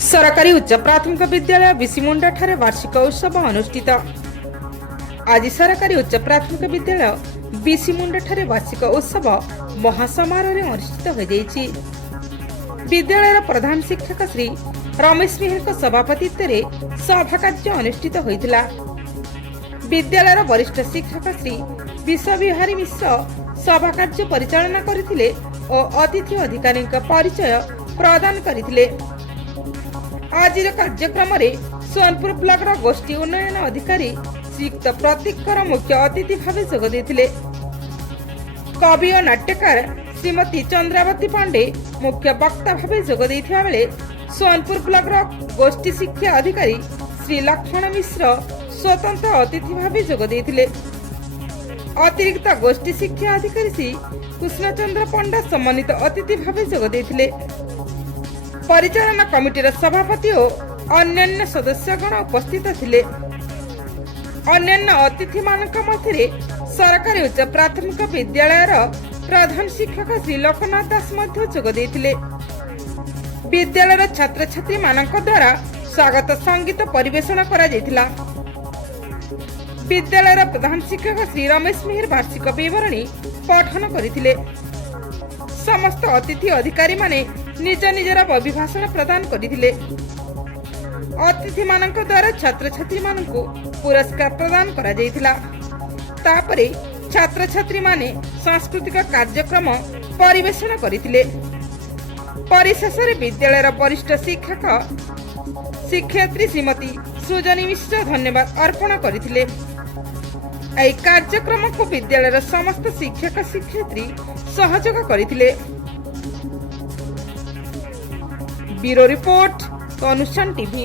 सरकारी उच्च प्राथमिक विद्यालय बिसिमुंडा ठारे वार्षिक उत्सव अनुष्ठित। आज सरकारी उच्च प्राथमिक विद्यालय बिसिमुंडा ठारे वार्षिक उत्सव महासमारोह अनुष्ठित हो जाइछि। विद्यालय प्रधान शिक्षक श्री रमेश मिहिर सभापतित्व में सभा कार्य अनुष्ठित होइतिला। विद्यालय वरिष्ठ शिक्षक श्री विश्वविहारी मिश्र सभा कार्य परिचालना करथिले और अतिथि अधिकारी परिचय प्रदान करथिले। आज कार्यक्रम में सोनपुर ब्लॉक गोष्ठी उन्नयन अधिकारी श्रीयुक्त प्रतीक मुख्य अतिथि भाव जोगदे। कवि और नाट्यकार श्रीमती चंद्रावती पांडे मुख्य वक्ता भाव जोगदे बेले सोनपुर ब्लॉक गोष्ठी शिक्षा अधिकारी श्री लक्ष्मण मिश्र स्वतंत्र अतिथि भाव जोगदे। अतिरिक्त गोष्ठी शिक्षा अधिकारी श्री कृष्णचंद्र पंडा सम्मानित अतिथि भाव जोगदे। परिचालना कमिटीर सभापति और अन्य सदस्यगण उपस्थित थिले। अन्य अतिथि मानक मध्य सरकारी उच्च प्राथमिक विद्यालय प्रधान शिक्षक श्री लोकनाथ दास जोगदे। विद्यालय छात्र छात्री मानक द्वारा स्वागत संगीत परिवेषण करा जायतिला। विद्यालय प्रधान शिक्षक श्री रमेश मिहिर वार्षिक विवरणी पठन करथिले। समस्त अतिथि अधिकारी माने निज निजर अभिभाषण प्रदान करथिले। अतिथि मानक द्वारा छात्र छात्री मानकु पुरस्कार प्रदान करा जायतिला। तापरे छात्र छात्री माने सांस्कृतिक कार्यक्रम परिवेषण करथिले। परिशेषरे विद्यालयर वरिष्ठ शिक्षक शिक्षयित्री श्रीमती सृजनी मिश्र धन्यवाद अर्पण करथिले। एई कार्यक्रम को विद्यालयर समस्त शिक्षक शिक्षयित्री सहयोग करथिले। ब्यूरो रिपोर्ट अनुष्ठान टीवी।